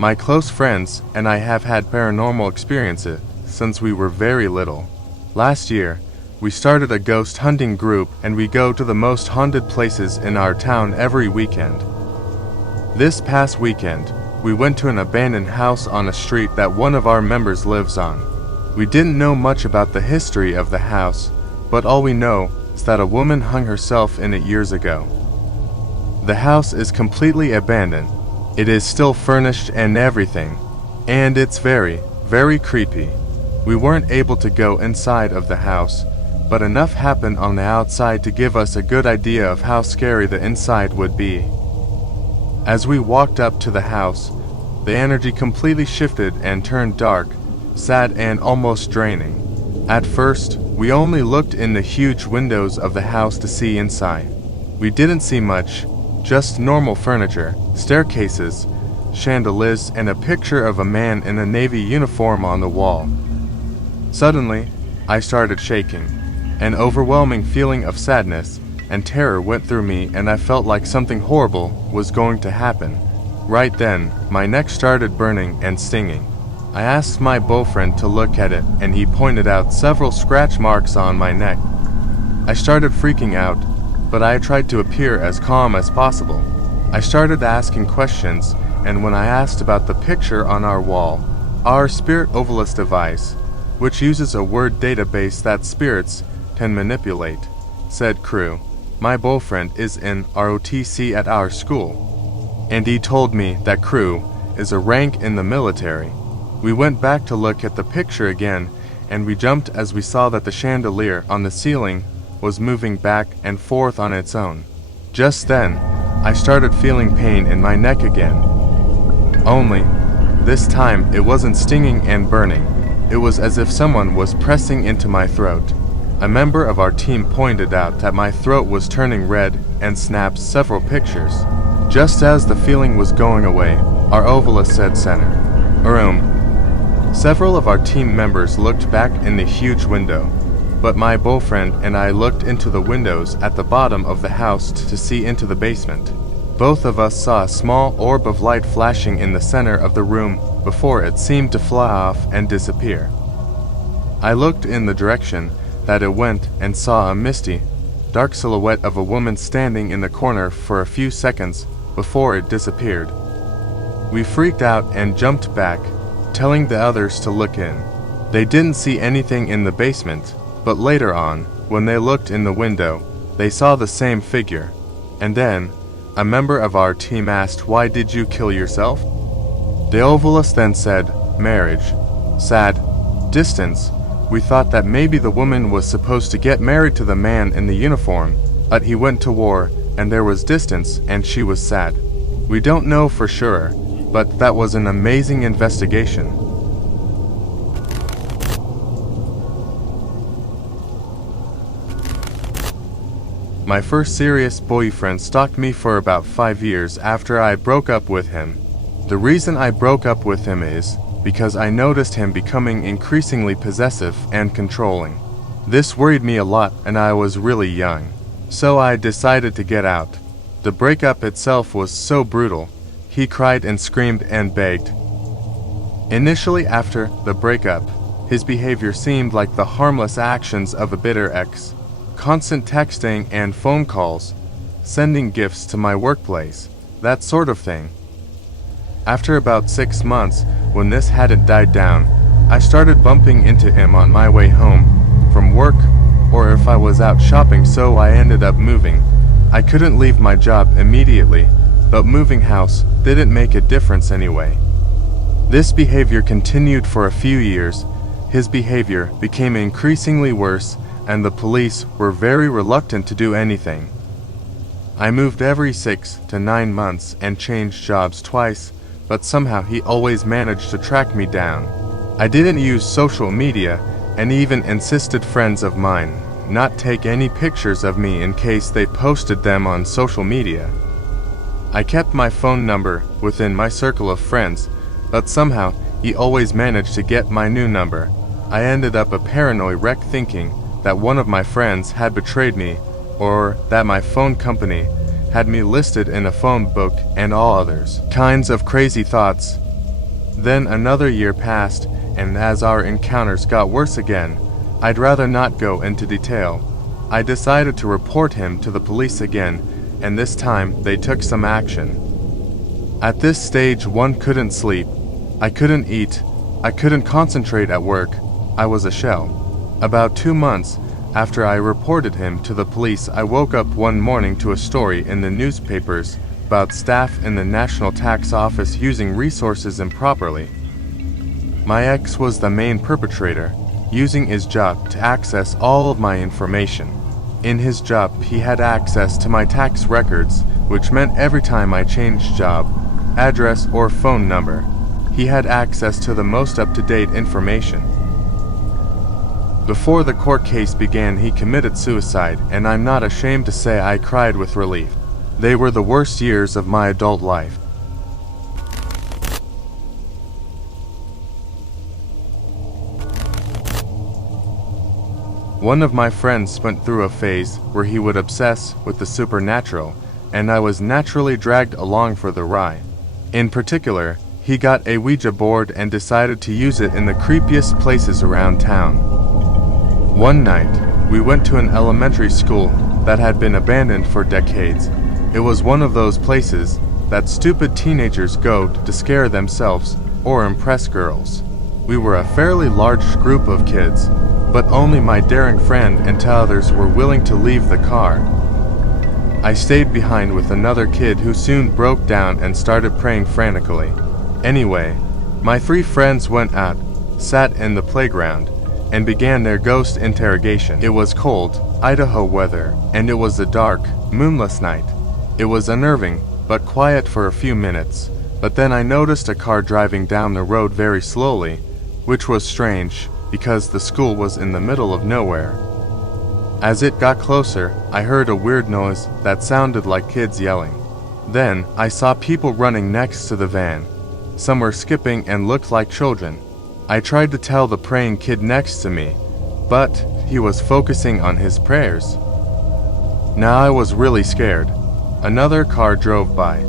My close friends and I have had paranormal experiences since we were very little. Last year, we started a ghost hunting group and we go to the most haunted places in our town every weekend. This past weekend, we went to an abandoned house on a street that one of our members lives on. We didn't know much about the history of the house, but all we know is that a woman hung herself in it years ago. The house is completely abandoned. It is still furnished and everything, and it's very, very creepy. We weren't able to go inside of the house, but enough happened on the outside to give us a good idea of how scary the inside would be. As we walked up to the house, the energy completely shifted and turned dark, sad and almost draining. At first, we only looked in the huge windows of the house to see inside. We didn't see much, just normal furniture, staircases, chandeliers, and a picture of a man in a navy uniform on the wall. Suddenly, I started shaking. An overwhelming feeling of sadness and terror went through me and I felt like something horrible was going to happen. Right then, my neck started burning and stinging. I asked my boyfriend to look at it and he pointed out several scratch marks on my neck. I started freaking out, but I tried to appear as calm as possible. I started asking questions, and when I asked about the picture on our wall, our spirit ovilus device, which uses a word database that spirits can manipulate, said Crew. My boyfriend is in ROTC at our school, and he told me that Crew is a rank in the military. We went back to look at the picture again, and we jumped as we saw that the chandelier on the ceiling was moving back and forth on its own. Just then, I started feeling pain in my neck again. Only, this time it wasn't stinging and burning. It was as if someone was pressing into my throat. A member of our team pointed out that my throat was turning red and snapped several pictures. Just as the feeling was going away, our ovilus said center. Several of our team members looked back in the huge window, but my boyfriend and I looked into the windows at the bottom of the house to see into the basement. Both of us saw a small orb of light flashing in the center of the room before it seemed to fly off and disappear. I looked in the direction that it went and saw a misty, dark silhouette of a woman standing in the corner for a few seconds before it disappeared. We freaked out and jumped back, telling the others to look in. They didn't see anything in the basement, but later on, when they looked in the window, they saw the same figure. And then, a member of our team asked, "Why did you kill yourself?" The ovilus then said, "Marriage. Sad. Distance. We thought that maybe the woman was supposed to get married to the man in the uniform, but he went to war, and there was distance, and she was sad. We don't know for sure, but that was an amazing investigation." My first serious boyfriend stalked me for about 5 years after I broke up with him. The reason I broke up with him is because I noticed him becoming increasingly possessive and controlling. This worried me a lot and I was really young, so I decided to get out. The breakup itself was so brutal. He cried and screamed and begged. Initially after the breakup, his behavior seemed like the harmless actions of a bitter ex. Constant texting and phone calls, sending gifts to my workplace, that sort of thing. After about 6 months, when this hadn't died down, I started bumping into him on my way home from work or if I was out shopping, so I ended up moving. I couldn't leave my job immediately, but moving house didn't make a difference anyway. This behavior continued for a few years. His behavior became increasingly worse and the police were very reluctant to do anything. I moved every 6 to 9 months and changed jobs twice, but somehow he always managed to track me down. I didn't use social media and even insisted friends of mine not take any pictures of me in case they posted them on social media. I kept my phone number within my circle of friends, but somehow he always managed to get my new number. I ended up a paranoid wreck thinking that one of my friends had betrayed me or that my phone company had me listed in a phone book and all others kinds of crazy thoughts. Then another year passed, and as our encounters got worse again, I'd rather not go into detail. I decided to report him to the police again, and this time they took some action. At this stage, one couldn't sleep. I couldn't eat. I couldn't concentrate at work. I was a shell. About 2 months after I reported him to the police, I woke up one morning to a story in the newspapers about staff in the National Tax Office using resources improperly. My ex was the main perpetrator, using his job to access all of my information. In his job, he had access to my tax records, which meant every time I changed job, address, or phone number, he had access to the most up-to-date information. Before the court case began, he committed suicide, and I'm not ashamed to say I cried with relief. They were the worst years of my adult life. One of my friends went through a phase where he would obsess with the supernatural, and I was naturally dragged along for the ride. In particular, he got a Ouija board and decided to use it in the creepiest places around town. One night, we went to an elementary school that had been abandoned for decades. It was one of those places that stupid teenagers go to scare themselves or impress girls. We were a fairly large group of kids, but only my daring friend and 2 others were willing to leave the car. I stayed behind with another kid who soon broke down and started praying frantically. Anyway, my 3 friends went out, sat in the playground, and began their ghost interrogation. It was cold, Idaho weather, and it was a dark, moonless night. It was unnerving, but quiet for a few minutes, but then I noticed a car driving down the road very slowly, which was strange, because the school was in the middle of nowhere. As it got closer, I heard a weird noise that sounded like kids yelling. Then, I saw people running next to the van. Some were skipping and looked like children. I tried to tell the praying kid next to me, but he was focusing on his prayers. Now I was really scared. Another car drove by,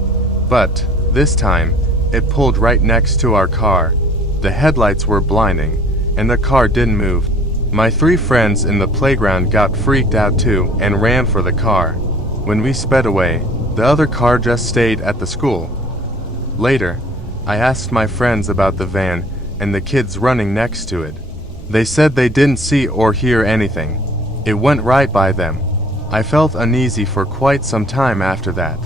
but this time, it pulled right next to our car. The headlights were blinding, and the car didn't move. My 3 friends in the playground got freaked out too and ran for the car. When we sped away, the other car just stayed at the school. Later, I asked my friends about the van and the kids running next to it. They said they didn't see or hear anything. It went right by them. I felt uneasy for quite some time after that.